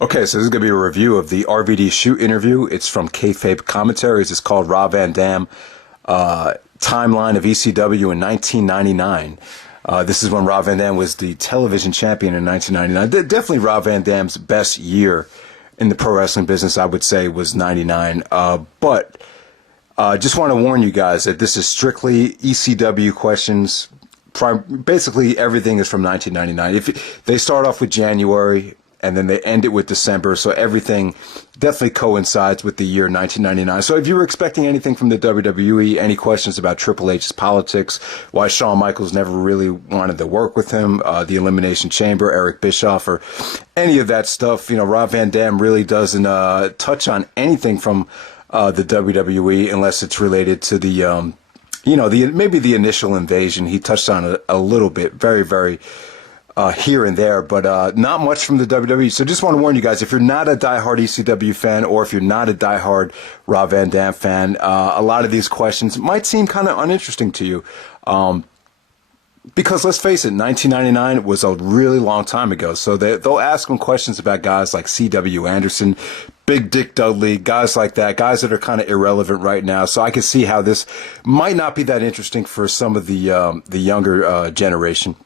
Okay, so this is going to be a review of the RVD Shoot interview. It's from Kayfabe Commentaries. It's called Rob Van Dam, Timeline of ECW in 1999. This is when Rob Van Dam was the television champion in 1999. Definitely Rob Van Dam's best year in the pro wrestling business, I would say, was 99. But just want to warn you guys that this is strictly ECW questions. Basically, everything is from 1999. If they start off with January and then they end it with December, so everything definitely coincides with the year 1999. So if you were expecting anything from the WWE, any questions about Triple H's politics, why Shawn Michaels never really wanted to work with him, the Elimination Chamber, Eric Bischoff, or any of that stuff, Rob Van Dam really doesn't touch on anything from the WWE unless it's related to the maybe the initial invasion. He touched on it a little bit, very, very here and there, but not much from the WWE. So just want to warn you guys, if you're not a diehard ECW fan or if you're not a diehard Rob Van Dam fan, a lot of these questions might seem kind of uninteresting to you. Because let's face it, 1999 was a really long time ago. So they'll ask them questions about guys like C.W. Anderson, Big Dick Dudley, guys like that, guys that are kind of irrelevant right now. So I can see how this might not be that interesting for some of the younger generation.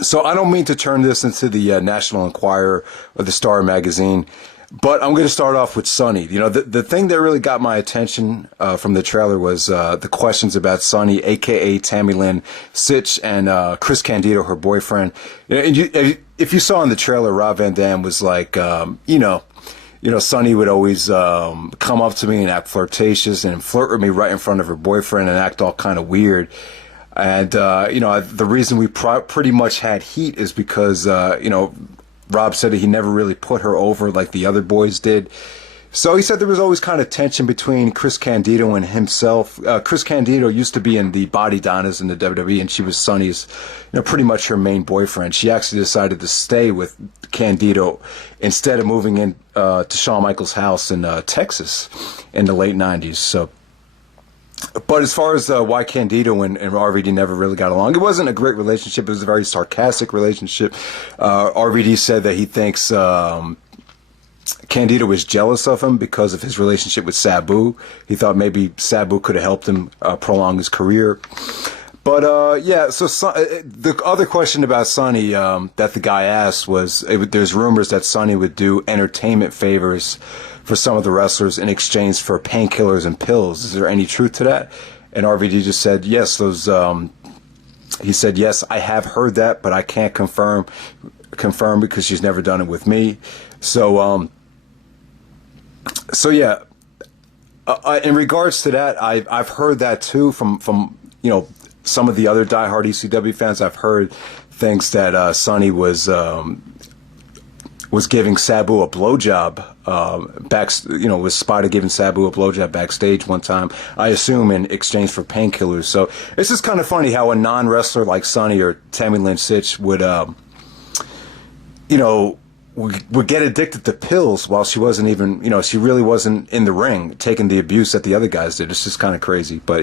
So I don't mean to turn this into the National Enquirer or the Star Magazine, but I'm going to start off with Sunny. The thing that really got my attention from the trailer was the questions about Sunny, a.k.a. Tammy Lynn Sitch, and Chris Candido, her boyfriend. And if you saw in the trailer, Rob Van Dam was like, Sunny would always come up to me and act flirtatious and flirt with me right in front of her boyfriend and act all kind of weird. And, the reason we pretty much had heat is because, Rob said that he never really put her over like the other boys did. So he said there was always kind of tension between Chris Candido and himself. Chris Candido used to be in the Body Donnas in the WWE, and she was Sunny's, pretty much her main boyfriend. She actually decided to stay with Candido instead of moving in to Shawn Michaels' house in Texas in the late 90s. So. But as far as why Candido and RVD never really got along, it wasn't a great relationship. It was a very sarcastic relationship. RVD said that he thinks Candido was jealous of him because of his relationship with Sabu. He thought maybe Sabu could have helped him prolong his career. But, so the other question about Sunny that the guy asked was, there's rumors that Sunny would do entertainment favors for some of the wrestlers in exchange for painkillers and pills. Is there any truth to that? And RVD just said, yes, he said, yes, I have heard that, but I can't confirm because she's never done it with me. So yeah, in regards to that, I've heard that too from some of the other diehard ECW fans. I've heard things that Sunny was giving Sabu a blowjob was spotted giving Sabu a blowjob backstage one time, I assume in exchange for painkillers. So it's just kind of funny how a non-wrestler like Sunny or Tammy Lynn Sitch would get addicted to pills while she wasn't even, she really wasn't in the ring taking the abuse that the other guys did. It's just kind of crazy. But,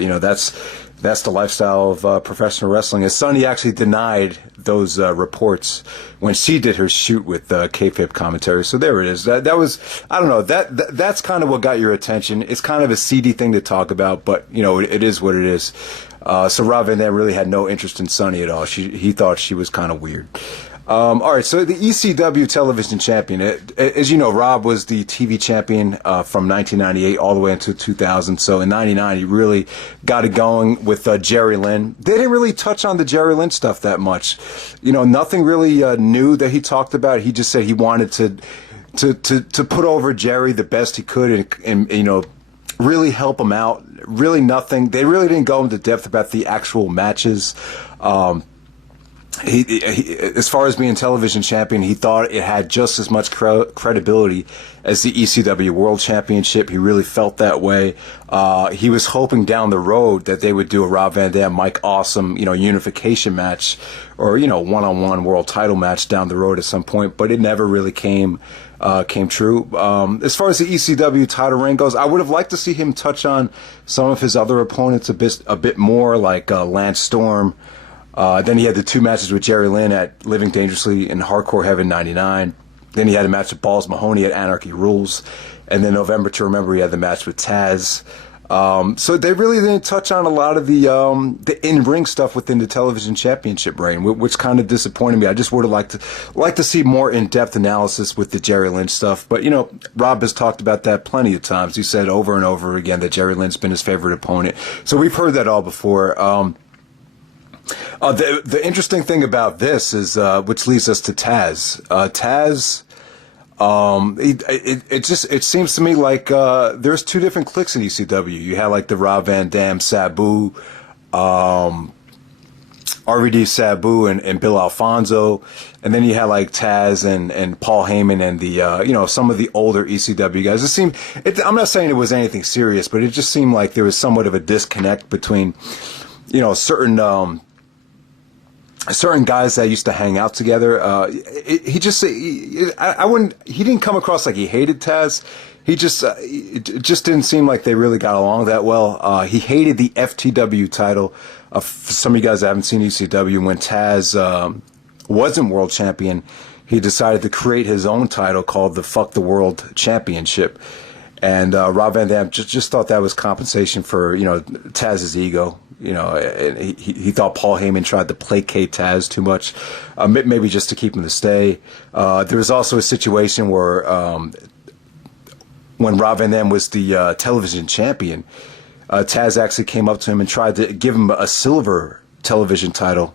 that's the lifestyle of professional wrestling. And Sunny actually denied those reports when she did her shoot with Kayfabe Commentary. So there it is. That was, I don't know, that's kind of what got your attention. It's kind of a seedy thing to talk about, but, it is what it is. So Rob Van Dam really had no interest in Sunny at all. He thought she was kind of weird. All right, so the ECW television champion, as you know, Rob was the TV champion from 1998 all the way until 2000. So in 99, he really got it going with Jerry Lynn. They didn't really touch on the Jerry Lynn stuff that much. Nothing really new that he talked about. He just said he wanted to put over Jerry the best he could and really help him out. Really nothing. They really didn't go into depth about the actual matches. He, as far as being television champion, he thought it had just as much credibility as the ECW World Championship. He really felt that way. He was hoping down the road that they would do a Rob Van Dam, Mike Awesome, unification match or, one-on-one world title match down the road at some point, but it never really came true. As far as the ECW title reign goes, I would have liked to see him touch on some of his other opponents a bit more, like Lance Storm. Then he had the two matches with Jerry Lynn at Living Dangerously in Hardcore Heaven 99. Then he had a match with Balls Mahoney at Anarchy Rules. And then November to Remember, he had the match with Taz. So they really didn't touch on a lot of the in-ring stuff within the television championship reign, which kind of disappointed me. I just would have liked to see more in-depth analysis with the Jerry Lynch stuff. But, you know, Rob has talked about that plenty of times. He said over and over again that Jerry Lynch's been his favorite opponent. So we've heard that all before. The interesting thing about this is, which leads us to Taz. Taz... it seems to me like there's two different cliques in ECW. You had like the Rob Van Dam, Sabu, RVD, Sabu, and Bill Alfonso, and then you had like Taz and Paul Heyman and the you know, some of the older ECW guys. I'm not saying it was anything serious, but it just seemed like there was somewhat of a disconnect between, you know, certain guys that used to hang out together. He didn't come across like he hated Taz. It just didn't seem like they really got along that well. He hated the FTW title. For some of you guys that haven't seen ECW, when Taz wasn't world champion, he decided to create his own title called the Fuck the World Championship. And Rob Van Dam just thought that was compensation for, you know, Taz's ego. You know, he thought Paul Heyman tried to placate Taz too much, maybe just to keep him to stay. There was also a situation where when Rob Van Dam was the television champion, Taz actually came up to him and tried to give him a silver television title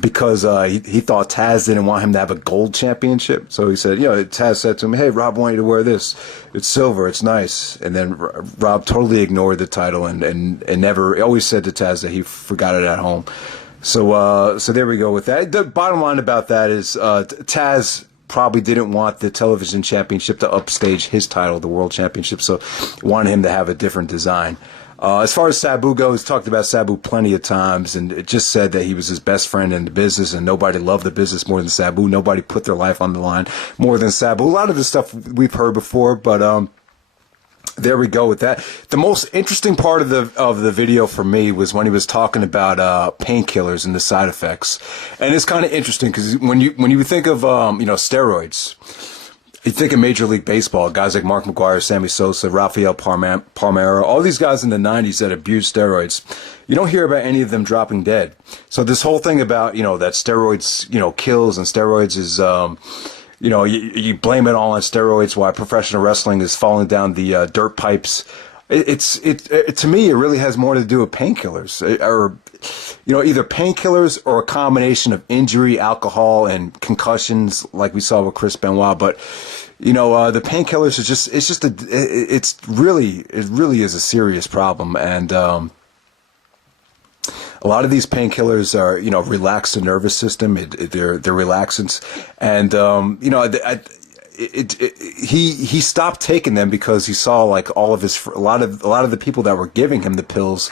because he thought Taz didn't want him to have a gold championship. So he said, you know, Taz said to him, hey, Rob, I want you to wear this. It's silver. It's nice. And then Rob totally ignored the title and never, always said to Taz that he forgot it at home. So there we go with that. The bottom line about that is Taz probably didn't want the television championship to upstage his title, the world championship, so wanted him to have a different design. As far as Sabu goes, talked about Sabu plenty of times, and it just said that he was his best friend in the business, and nobody loved the business more than Sabu. Nobody put their life on the line more than Sabu. A lot of the stuff we've heard before, but there we go with that. The most interesting part of the video for me was when he was talking about painkillers and the side effects, and it's kind of interesting because when you think of you know, steroids. You think of Major League Baseball, guys like Mark McGwire, Sammy Sosa, Rafael Palmeiro, all these guys in the 90s that abused steroids. You don't hear about any of them dropping dead. So this whole thing about, you know, that steroids, you know, kills and steroids is, you know, you blame it all on steroids while professional wrestling is falling down the dirt pipes. To me, it really has more to do with painkillers, or, you know, either painkillers or a combination of injury, alcohol, and concussions, like we saw with Chris Benoit. But, you know, the painkillers it really is a serious problem. And a lot of these painkillers are, you know, relax the nervous system. They're relaxants, and you know, he stopped taking them because he saw like a lot of the people that were giving him the pills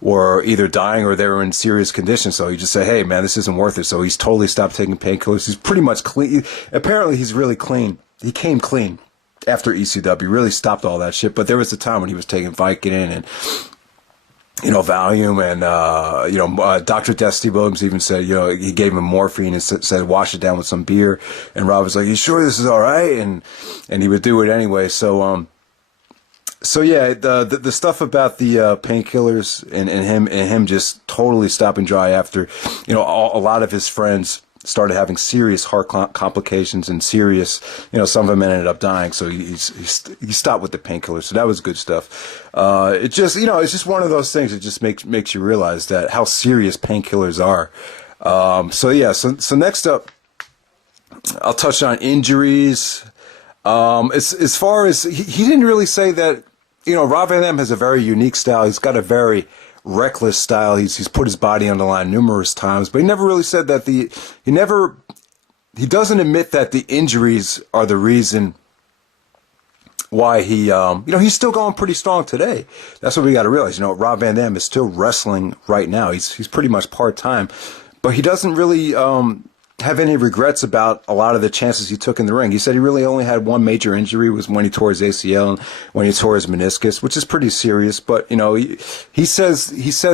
were either dying or they were in serious condition. So he just said, hey man, this isn't worth it. So he's totally stopped taking painkillers. He's pretty much clean. Apparently he's really clean. He came clean after ECW, really stopped all that shit. But there was a time when he was taking Vicodin and, you know, Valium, and you know, Dr. Dusty Williams even said, you know, he gave him morphine and said wash it down with some beer, and Rob was like, you sure this is all right? And he would do it anyway. So yeah, the stuff about the painkillers and him just totally stopping dry after, you know, a lot of his friends started having serious heart complications and serious, you know, some of them ended up dying. So he stopped with the painkillers. So that was good stuff. It just, you know, it's just one of those things that just makes you realize that how serious painkillers are. So yeah, so next up, I'll touch on injuries. As far as he didn't really say that, you know, Rob Van Dam has a very unique style. He's got a very reckless style. He's put his body on the line numerous times, but he never really said that he doesn't admit that the injuries are the reason why he, you know, he's still going pretty strong today. That's what we got to realize. You know, Rob Van Dam is still wrestling right now. He's pretty much part-time, but he doesn't really, have any regrets about a lot of the chances he took in the ring. He said he really only had one major injury, was when he tore his ACL and when he tore his meniscus, which is pretty serious. But he said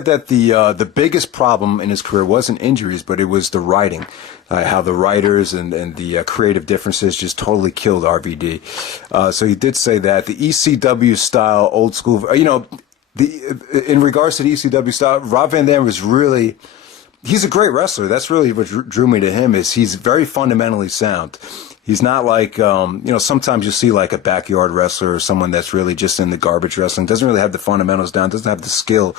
that the biggest problem in his career wasn't injuries, but it was the writing, how the writers and the creative differences just totally killed RVD. So he did say that the ECW style, old school, in regards to the ECW style, Rob Van Dam was really. He's a great wrestler. That's really what drew me to him, is he's very fundamentally sound. He's not like, sometimes you see like a backyard wrestler or someone that's really just in the garbage wrestling, doesn't really have the fundamentals down, doesn't have the skill,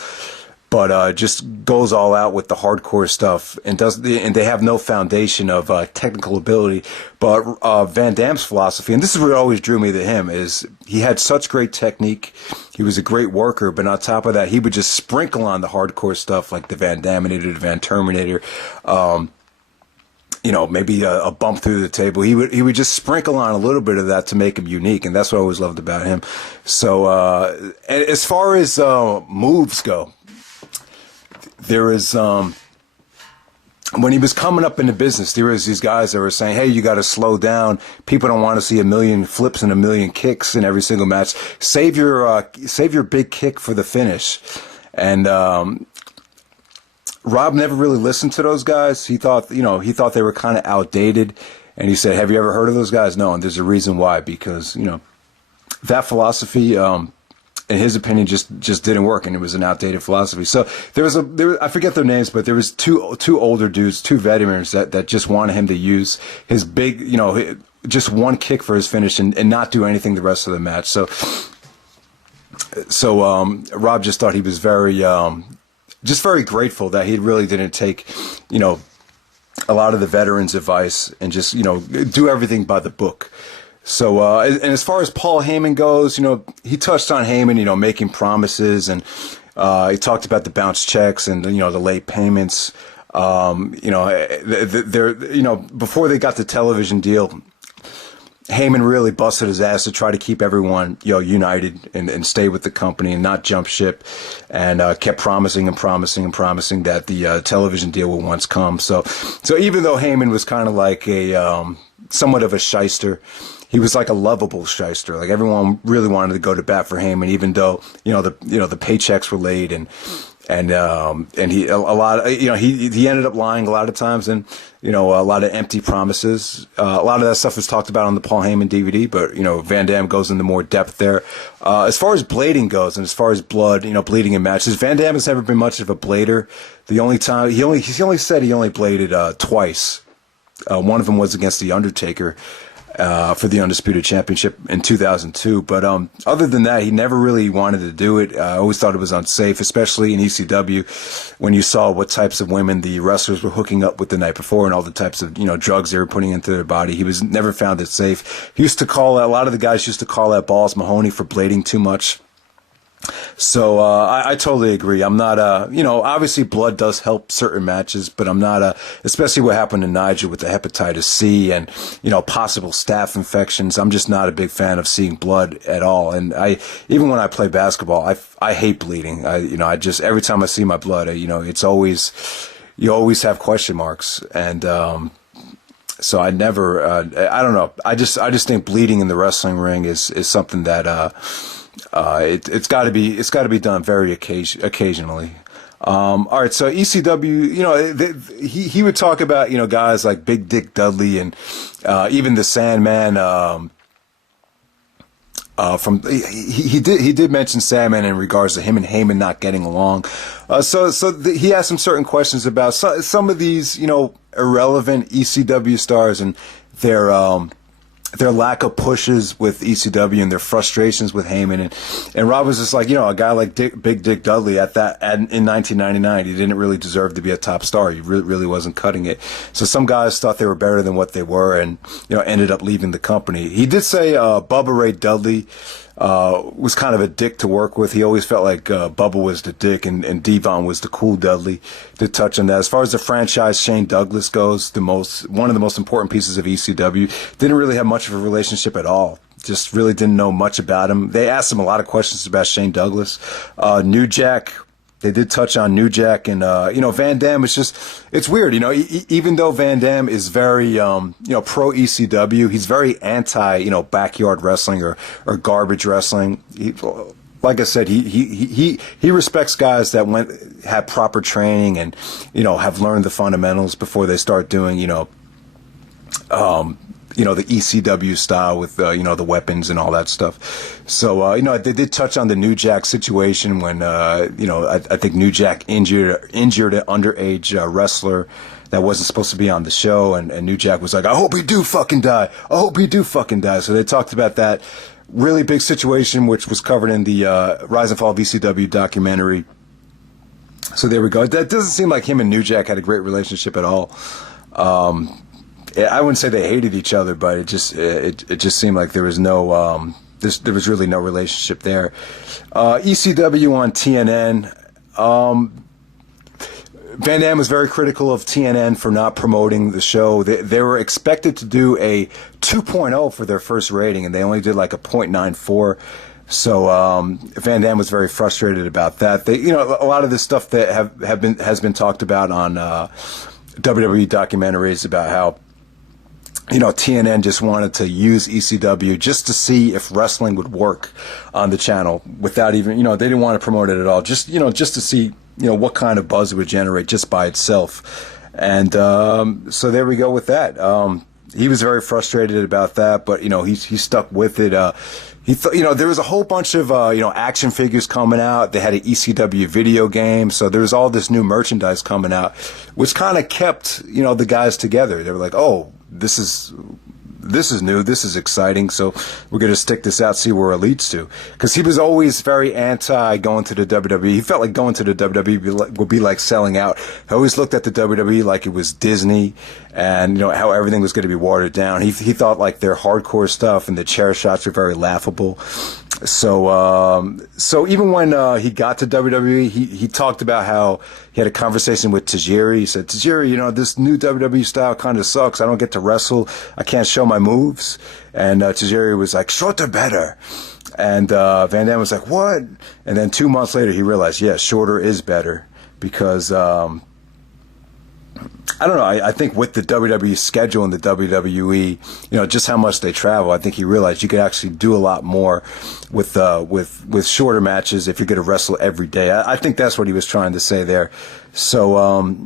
but just goes all out with the hardcore stuff and they have no foundation of technical ability. But Van Dam's philosophy, and this is what always drew me to him, is he had such great technique. He was a great worker, but on top of that, he would just sprinkle on the hardcore stuff like the Van Daminator, the Van Terminator, maybe a bump through the table. He would just sprinkle on a little bit of that to make him unique, and that's what I always loved about him. So, and as far as moves go, there is when he was coming up in the business, there was these guys that were saying, "Hey, you got to slow down. People don't want to see a million flips and a million kicks in every single match. Save your big kick for the finish." And Rob never really listened to those guys. He thought they were kind of outdated, and he said, "Have you ever heard of those guys?" No, and there's a reason why, because that philosophy, in his opinion, just didn't work, and it was an outdated philosophy. So there was I forget their names, but there was two older dudes, two veterans that just wanted him to use his big, just one kick for his finish and not do anything the rest of the match. So Rob just thought he was very grateful that he really didn't take, a lot of the veterans' advice and just, do everything by the book. So, and as far as Paul Heyman goes, he touched on Heyman, making promises, and he talked about the bounce checks and, the late payments. Before they got the television deal, Heyman really busted his ass to try to keep everyone, united and stay with the company and not jump ship, and kept promising and promising and promising that the television deal would once come. So even though Heyman was kind of like a somewhat of a shyster, he was like a lovable shyster. Like, everyone really wanted to go to bat for Heyman, even though the paychecks were late and he a lot he ended up lying a lot of times, and a lot of empty promises. A lot of that stuff is talked about on the Paul Heyman DVD, but Van Dam goes into more depth there. As far as blading goes, and as far as blood, bleeding in matches, Van Dam has never been much of a blader. The only time he only said he only bladed twice. One of them was against the Undertaker for the Undisputed Championship in 2002. But other than that, he never really wanted to do it. I always thought it was unsafe, especially in ECW, when you saw what types of women the wrestlers were hooking up with the night before and all the types of drugs they were putting into their body. He was never found it safe. He used to call a lot of the guys used to call that Balls Mahoney for blading too much. So I totally agree. I'm not obviously blood does help certain matches, but I'm not especially what happened to Nigel with the hepatitis C and possible staph infections. I'm just not a big fan of seeing blood at all. And even when I play basketball, I hate bleeding. I just every time I see my blood, it's always you always have question marks, and so I never I don't know. I just think bleeding in the wrestling ring is something that it's got to be done very occasionally. All right, so ECW, he would talk about guys like Big Dick Dudley and even the Sandman. He did mention Sandman in regards to him and Heyman not getting along. He asked some certain questions about some of these irrelevant ECW stars and their lack of pushes with ECW and their frustrations with Heyman, and Rob was just like, a guy like Big Dick Dudley in 1999, he didn't really deserve to be a top star. He really wasn't cutting it. So some guys thought they were better than what they were, and ended up leaving the company. He did say Bubba Ray Dudley was kind of a dick to work with. He always felt like Bubba was the dick and Devon was the cool Dudley. To touch on that, as far as the franchise Shane Douglas goes, one of the most important pieces of ECW, didn't really have much of a relationship at all. Just really didn't know much about him. They asked him a lot of questions about Shane Douglas. New Jack They did touch on New Jack, and Van Dam is it's weird, even though Van Dam is very pro ECW, he's very anti backyard wrestling or garbage wrestling. Like I said, he respects guys that have proper training and have learned the fundamentals before they start doing the ECW style with, the weapons and all that stuff. So, they did touch on the New Jack situation when, I think New Jack injured an underage wrestler that wasn't supposed to be on the show. And New Jack was like, I hope he do fucking die. I hope he do fucking die. So they talked about that really big situation, which was covered in the Rise and Fall of ECW documentary. So there we go. That doesn't seem like him and New Jack had a great relationship at all. I wouldn't say they hated each other, but it just seemed like there was no there was really no relationship there. ECW on TNN. Van Dam was very critical of TNN for not promoting the show. They were expected to do a 2.0 for their first rating, and they only did like a 0.94. So Van Dam was very frustrated about that. A lot of this stuff that has been talked about on WWE documentaries about how TNN just wanted to use ECW just to see if wrestling would work on the channel without even, they didn't want to promote it at all. Just to see, what kind of buzz it would generate just by itself. And so there we go with that. He was very frustrated about that, but, he stuck with it. He thought, there was a whole bunch of, action figures coming out. They had an ECW video game. So there was all this new merchandise coming out, which kind of kept, the guys together. They were like, oh, this is new, this is exciting, so we're going to stick this out, see where it leads to. Because he was always very anti going to the WWE. He felt like going to the WWE would be like selling out. He always looked at the WWE like it was Disney, and how everything was going to be watered down. He thought like their hardcore stuff and the chair shots were very laughable. So even when he got to WWE, he talked about how he had a conversation with Tajiri. He said, Tajiri, this new WWE style kind of sucks. I don't get to wrestle. I can't show my moves. And Tajiri was like, shorter better. And Van Dam was like, what? And then 2 months later, he realized, yeah, shorter is better. Because I don't know. I think with the WWE schedule and the WWE, just how much they travel, I think he realized you could actually do a lot more with shorter matches if you're going to wrestle every day. I think that's what he was trying to say there. So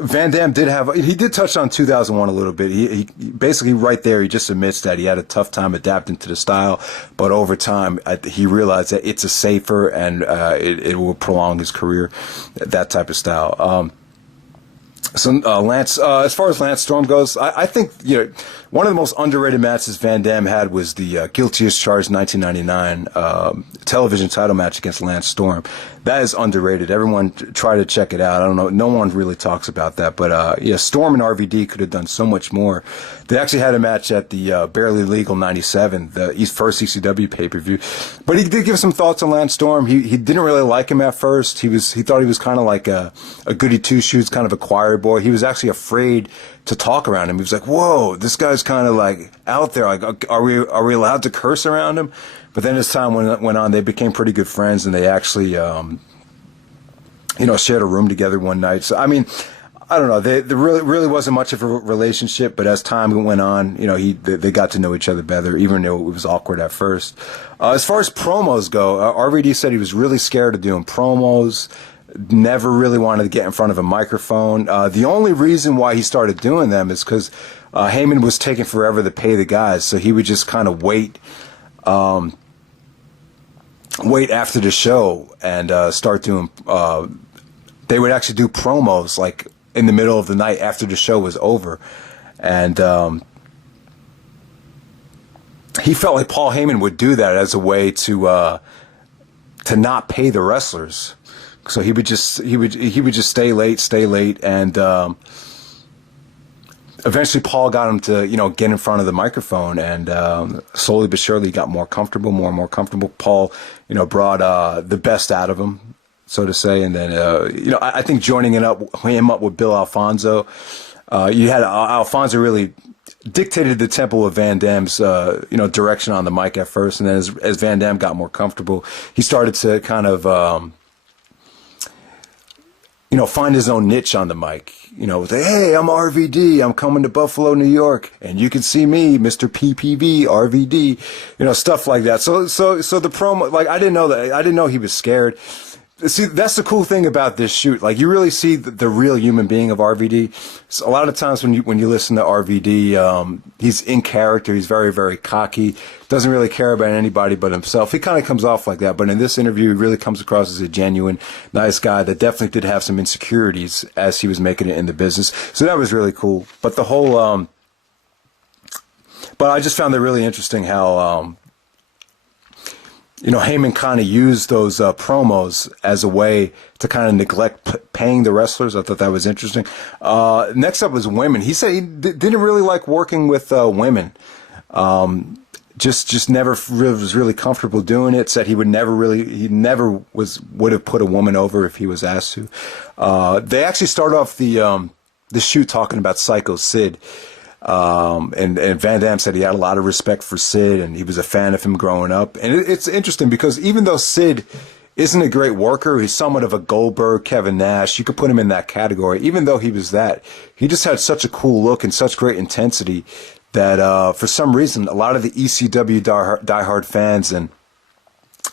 Van Dam did touch on 2001 a little bit. He basically right there, he just admits that he had a tough time adapting to the style, but over time he realized that it's a safer and it will prolong his career, that type of style. So Lance, as far as Lance Storm goes, I think one of the most underrated matches Van Dam had was the Guilty as Charged 1999 television title match against Lance Storm. That is underrated. Everyone try to check it out. I don't know. No one really talks about that. But Storm and RVD could have done so much more. They actually had a match at the Barely Legal 97, the first ECW pay-per-view. But he did give some thoughts on Lance Storm. He didn't really like him at first. He thought he was kind of like a goody two-shoes, kind of a choir boy. He was actually afraid to talk around him. He was like, whoa, this guy's kind of like out there. Like, are we allowed to curse around him? But then as time went on, they became pretty good friends, and they actually, shared a room together one night. So, I mean, I don't know. There really wasn't much of a relationship, but as time went on, they got to know each other better, even though it was awkward at first. As far as promos go, RVD said he was really scared of doing promos. Never really wanted to get in front of a microphone. The only reason why he started doing them is because Heyman was taking forever to pay the guys, so he would just kind of wait after the show and start doing. They would actually do promos like in the middle of the night after the show was over, and he felt like Paul Heyman would do that as a way to not pay the wrestlers. So he would just stay late, and eventually Paul got him to get in front of the microphone, and slowly but surely he got more and more comfortable. Paul brought the best out of him, so to say, and then I think joining him up with Bill Alfonso, you had Alfonso really dictated the tempo of Van Dam's direction on the mic at first, and then as Van Dam got more comfortable, he started to kind of find his own niche on the mic. Say, hey, I'm RVD. I'm coming to Buffalo, New York, and you can see me, Mr. PPV, RVD, stuff like that. So the promo, like, I didn't know that. I didn't know he was scared. See, that's the cool thing about this shoot. Like, you really see the real human being of RVD. So a lot of times when you listen to RVD, he's in character. He's very, very cocky. Doesn't really care about anybody but himself. He kind of comes off like that. But in this interview, he really comes across as a genuine, nice guy that definitely did have some insecurities as he was making it in the business. So that was really cool. But the whole, but I just found it really interesting how, Heyman kind of used those promos as a way to kind of neglect paying the wrestlers. I thought that was interesting. Next up was women. He said he didn't really like working with women. Just never was really comfortable doing it. Said he would have put a woman over if he was asked to. They actually start off the shoot talking about Psycho Sid. And Van Damme said he had a lot of respect for Sid and he was a fan of him growing up. And it's interesting because even though Sid isn't a great worker, he's somewhat of a Goldberg, Kevin Nash. You could put him in that category. Even though he was that, he just had such a cool look and such great intensity that, for some reason, a lot of the ECW diehard fans and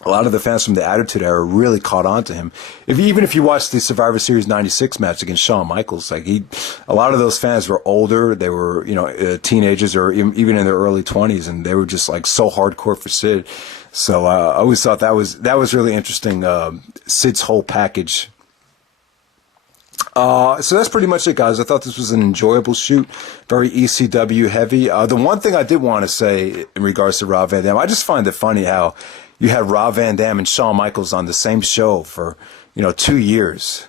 a lot of the fans from the Attitude Era really caught on to him. Even if you watch the Survivor Series 96 match against Shawn Michaels, like a lot of those fans were older. They were, teenagers or even in their early 20s, and they were just like so hardcore for Sid. So I always thought that was really interesting. Sid's whole package. So that's pretty much it, guys. I thought this was an enjoyable shoot, very ECW heavy. The one thing I did want to say in regards to Rob Van Dam, I just find it funny how you had Rob Van Dam and Shawn Michaels on the same show for, 2 years.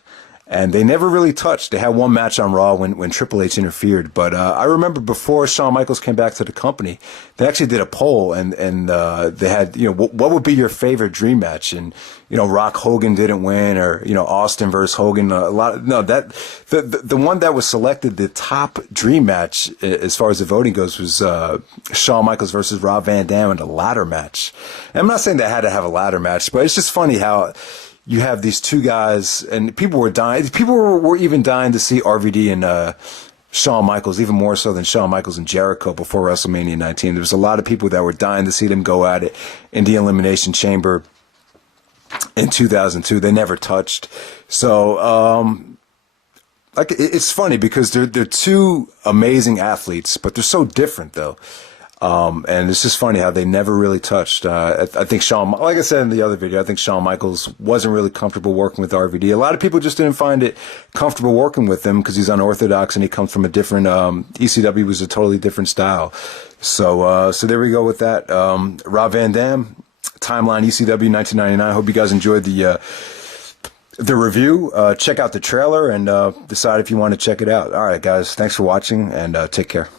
And they never really touched. They had one match on Raw when Triple H interfered. But I remember before Shawn Michaels came back to the company, they actually did a poll and they had, what would be your favorite dream match? And, Rock Hogan didn't win, or, Austin versus Hogan. The one that was selected, the top dream match as far as the voting goes, was Shawn Michaels versus Rob Van Dam in a ladder match. And I'm not saying they had to have a ladder match, but it's just funny how you have these two guys, and people were dying. People were even dying to see RVD and Shawn Michaels, even more so than Shawn Michaels and Jericho before WrestleMania 19. There was a lot of people that were dying to see them go at it in the Elimination Chamber in 2002. They never touched. So, it's funny because they're two amazing athletes, but they're so different though. And it's just funny how they never really touched. I think Shawn, like I said in the other video, I think Shawn Michaels wasn't really comfortable working with RVD. A lot of people just didn't find it comfortable working with him because he's unorthodox and he comes from a different, ECW was a totally different style. So there we go with that. Rob Van Dam, Timeline ECW 1999. I hope you guys enjoyed the review. Check out the trailer and decide if you want to check it out. All right, guys. Thanks for watching and take care.